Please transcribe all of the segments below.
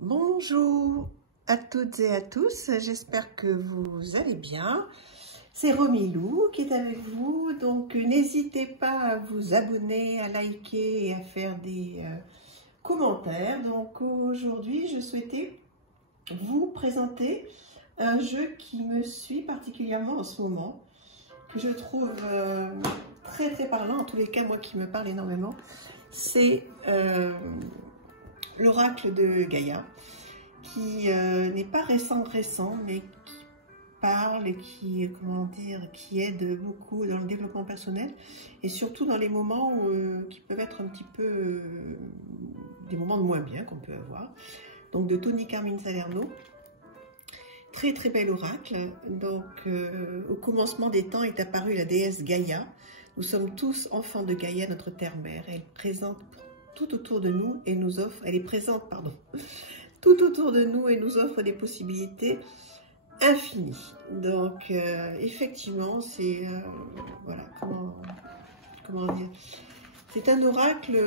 Bonjour à toutes et à tous, j'espère que vous allez bien. C'est Romilou qui est avec vous, donc n'hésitez pas à vous abonner, à liker et à faire des commentaires. Donc aujourd'hui, je souhaitais vous présenter un jeu qui me suit particulièrement en ce moment, que je trouve très parlant, en tous les cas moi qui me parle énormément. C'est l'oracle de Gaïa, qui n'est pas récent, mais qui parle et qui, comment dire, qui aide beaucoup dans le développement personnel et surtout dans les moments qui peuvent être un petit peu des moments de moins bien qu'on peut avoir. Donc de Tony Carmine Salerno, très bel oracle. Donc au commencement des temps est apparue la déesse Gaïa. Nous sommes tous enfants de Gaïa, notre terre-mère. Elle est présente tout autour de nous et nous offre, elle est présente, pardon, tout autour de nous et nous offre des possibilités infinies. Donc effectivement, c'est voilà, comment dire, c'est un oracle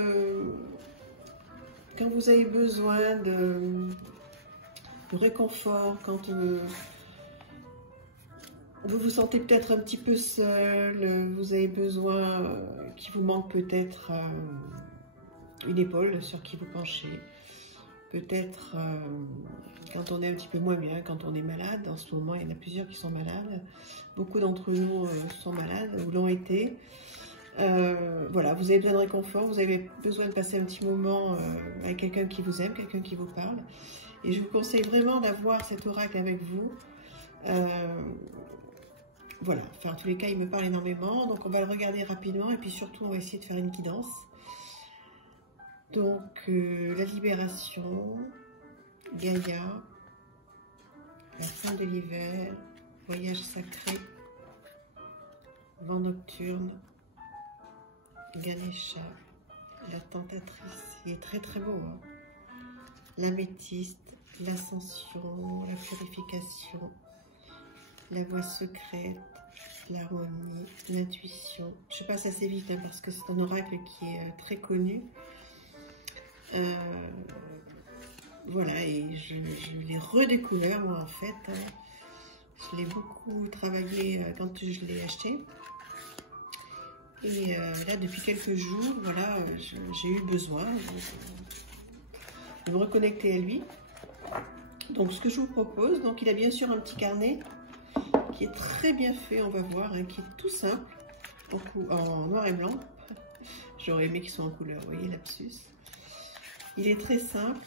quand vous avez besoin de réconfort, quand vous vous sentez peut-être un petit peu seul, vous avez besoin, qu'il vous manque peut-être une épaule sur qui vous penchez. Peut-être quand on est un petit peu moins bien, quand on est malade. En ce moment, il y en a plusieurs qui sont malades. Beaucoup d'entre nous sont malades ou l'ont été. Voilà, vous avez besoin de réconfort, vous avez besoin de passer un petit moment avec quelqu'un qui vous aime, quelqu'un qui vous parle. Et je vous conseille vraiment d'avoir cet oracle avec vous. Voilà, enfin, en tous les cas, il me parle énormément. Donc, on va le regarder rapidement et puis surtout, on va essayer de faire une guidance. Donc, la libération, Gaïa, la fin de l'hiver, voyage sacré, vent nocturne, Ganesha, la tentatrice, il est très beau, hein. L'améthyste, l'ascension, la purification, la voie secrète, l'harmonie, l'intuition. Je passe assez vite hein, parce que c'est un oracle qui est très connu. Voilà, et je l'ai redécouvert moi en fait. Je l'ai beaucoup travaillé quand je l'ai acheté. Et là, depuis quelques jours, voilà, j'ai eu besoin de me reconnecter à lui. Donc, ce que je vous propose, donc il a bien sûr un petit carnet qui est très bien fait, on va voir, hein, qui est tout simple, en noir et blanc. J'aurais aimé qu'il soit en couleur, vous voyez, lapsus. Il est très simple.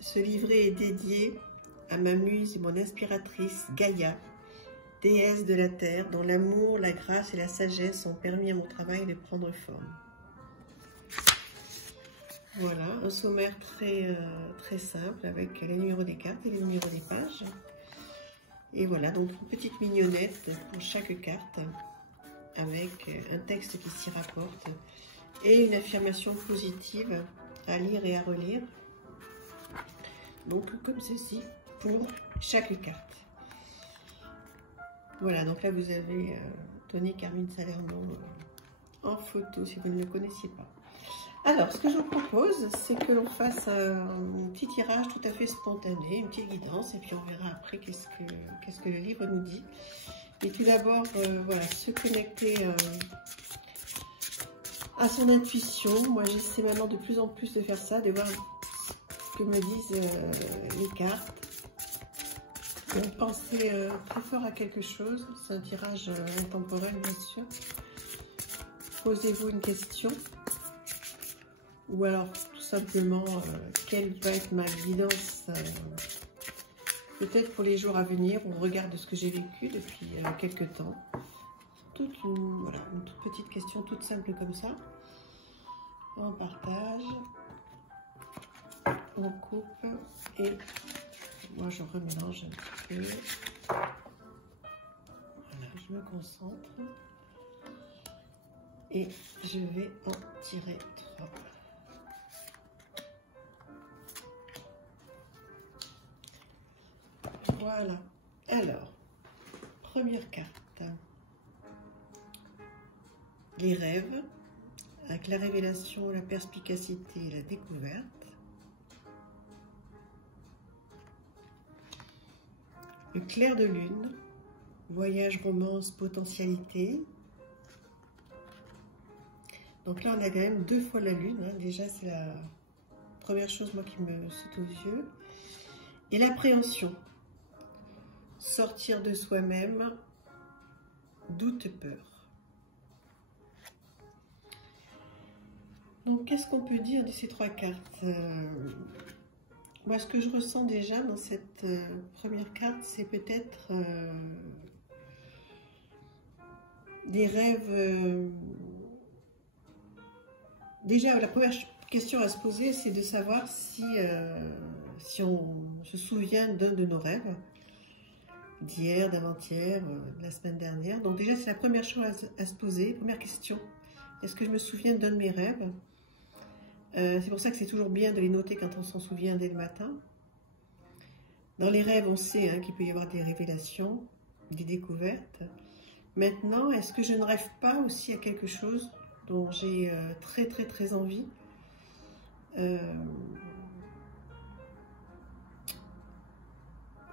Ce livret est dédié à ma muse et mon inspiratrice Gaïa, déesse de la terre, dont l'amour, la grâce et la sagesse ont permis à mon travail de prendre forme. Voilà, un sommaire très simple avec les numéros des cartes et les numéros des pages. Et voilà, donc une petite mignonnette pour chaque carte avec un texte qui s'y rapporte et une affirmation positive à lire et à relire. Donc comme ceci pour chaque carte. Voilà, donc là vous avez Tony Carmine Salerno en photo si vous ne le connaissiez pas. Alors, ce que je vous propose, c'est que l'on fasse un petit tirage tout à fait spontané, une petite guidance, et puis on verra après qu'est-ce que le livre nous dit. Et tout d'abord, voilà, se connecter à son intuition. Moi, j'essaie maintenant de plus en plus de faire ça, de voir ce que me disent les cartes. Donc, pensez très fort à quelque chose. C'est un tirage intemporel, bien sûr. Posez-vous une question. Ou alors, tout simplement, quelle va être ma guidance peut-être pour les jours à venir, au regard de ce que j'ai vécu depuis quelques temps. Voilà, une toute petite question, toute simple comme ça. On partage, on coupe et moi je remélange un petit peu. Voilà, je me concentre et je vais en tirer 3. Voilà, alors, première carte, les rêves, avec la révélation, la perspicacité et la découverte. le clair de lune, voyage, romance, potentialité. Donc là, on a quand même 2 fois la lune. Hein. Déjà, c'est la première chose moi qui me saute aux yeux. Et l'appréhension. Sortir de soi-même, doute, peur. Donc, qu'est-ce qu'on peut dire de ces 3 cartes? Moi, ce que je ressens déjà dans cette première carte, c'est peut-être des rêves. Déjà, la première question à se poser, c'est de savoir si on se souvient d'un de nos rêves, d'hier, d'avant-hier, de la semaine dernière. Donc déjà, c'est la première chose à se poser, première question. Est-ce que je me souviens d'un de mes rêves? C'est pour ça que c'est toujours bien de les noter quand on s'en souvient dès le matin. Dans les rêves, on sait qu'il peut y avoir des révélations, des découvertes. Maintenant, est-ce que je ne rêve pas aussi à quelque chose dont j'ai très envie?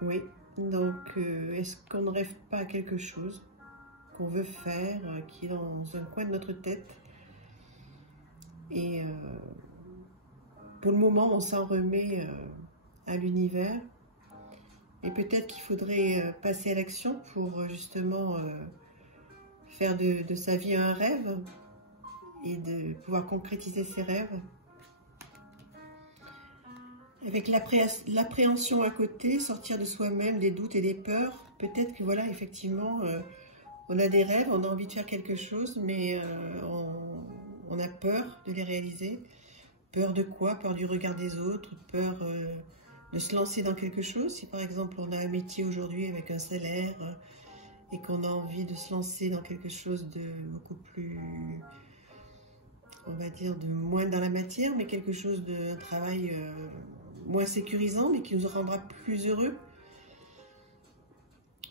Oui, donc est-ce qu'on ne rêve pas à quelque chose qu'on veut faire, qui est dans un coin de notre tête? Et pour le moment, on s'en remet à l'univers. Et peut-être qu'il faudrait passer à l'action pour justement faire de sa vie un rêve et de pouvoir concrétiser ses rêves. Avec l'appréhension à côté, sortir de soi-même, des doutes et des peurs, peut-être que voilà, effectivement, on a des rêves, on a envie de faire quelque chose, mais on a peur de les réaliser. Peur de quoi? Peur du regard des autres, peur de se lancer dans quelque chose. Si par exemple on a un métier aujourd'hui avec un salaire et qu'on a envie de se lancer dans quelque chose de beaucoup plus, on va dire, de moins dans la matière, mais quelque chose d'un travail moins sécurisant, mais qui nous rendra plus heureux.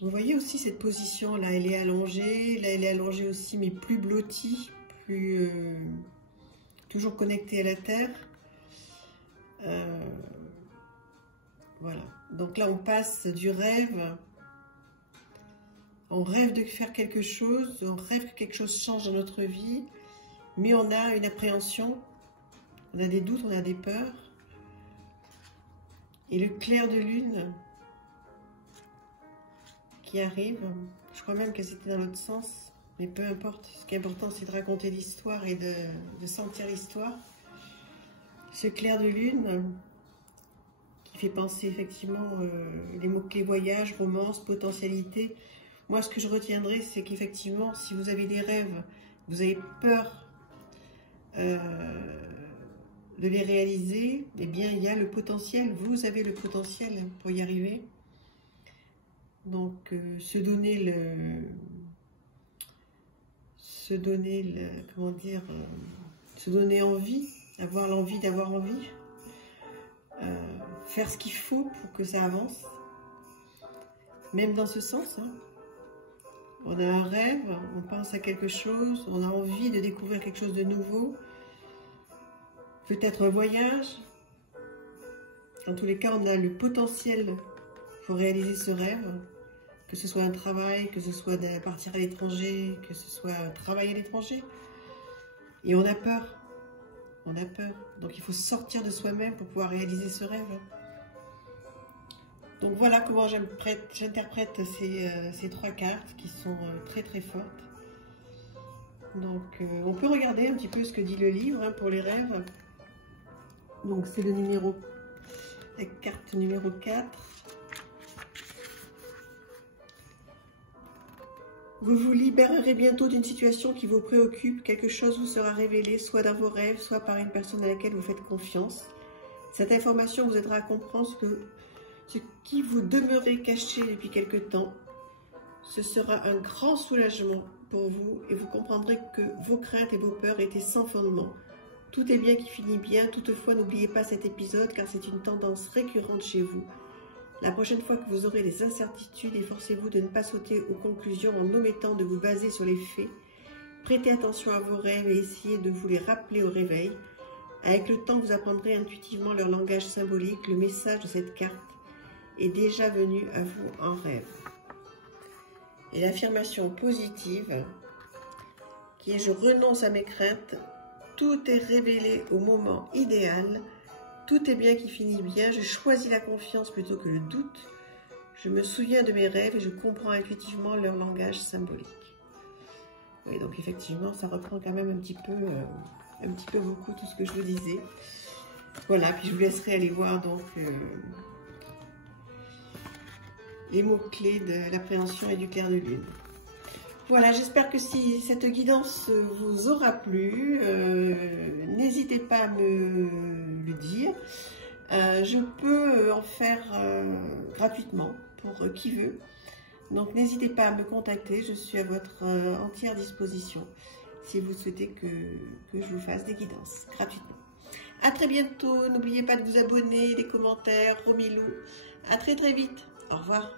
Vous voyez aussi cette position là, elle est allongée, là elle est allongée aussi, mais plus blottie, plus toujours connectée à la terre. Voilà, donc là on passe du rêve, on rêve de faire quelque chose, on rêve que quelque chose change dans notre vie, mais on a une appréhension, on a des doutes, on a des peurs. Et le clair de lune qui arrive, je crois même que c'était dans l'autre sens, mais peu importe, ce qui est important c'est de raconter l'histoire et de sentir l'histoire. Ce clair de lune qui fait penser effectivement les mots-clés voyage, romance, potentialité. Moi ce que je retiendrai c'est qu'effectivement si vous avez des rêves, vous avez peur de les réaliser, eh bien il y a le potentiel, vous avez le potentiel pour y arriver. Donc se donner comment dire, se donner envie, avoir l'envie d'avoir envie, faire ce qu'il faut pour que ça avance, même dans ce sens. On a un rêve, on pense à quelque chose, on a envie de découvrir quelque chose de nouveau, peut-être un voyage. En tous les cas, on a le potentiel pour réaliser ce rêve, que ce soit un travail, que ce soit de partir à l'étranger, que ce soit un travail à l'étranger. Et on a peur. On a peur. Donc il faut sortir de soi-même pour pouvoir réaliser ce rêve. Donc voilà comment j'interprète ces 3 cartes qui sont très fortes. Donc on peut regarder un petit peu ce que dit le livre pour les rêves. Donc c'est le numéro, la carte numéro 4. Vous vous libérerez bientôt d'une situation qui vous préoccupe. Quelque chose vous sera révélé, soit dans vos rêves, soit par une personne à laquelle vous faites confiance. Cette information vous aidera à comprendre ce qui vous demeurait caché depuis quelque temps. Ce sera un grand soulagement pour vous et vous comprendrez que vos craintes et vos peurs étaient sans fondement. Tout est bien qui finit bien. Toutefois, n'oubliez pas cet épisode car c'est une tendance récurrente chez vous. La prochaine fois que vous aurez des incertitudes, efforcez-vous de ne pas sauter aux conclusions en omettant de vous baser sur les faits. Prêtez attention à vos rêves et essayez de vous les rappeler au réveil. Avec le temps, vous apprendrez intuitivement leur langage symbolique, le message de cette carte. est déjà venu à vous en rêve. Et l'affirmation positive qui est « Je renonce à mes craintes, tout est révélé au moment idéal, tout est bien qui finit bien, je choisis la confiance plutôt que le doute, je me souviens de mes rêves et je comprends intuitivement leur langage symbolique. » Oui, donc effectivement, ça reprend quand même un petit peu beaucoup tout ce que je vous disais. Voilà, puis je vous laisserai aller voir donc les mots-clés de l'appréhension et du clair de lune. Voilà, j'espère que si cette guidance vous aura plu, n'hésitez pas à me le dire. Je peux en faire gratuitement pour qui veut. Donc n'hésitez pas à me contacter, je suis à votre entière disposition si vous souhaitez que je vous fasse des guidances gratuitement. À très bientôt, n'oubliez pas de vous abonner, les commentaires, Romilou. À très vite, au revoir.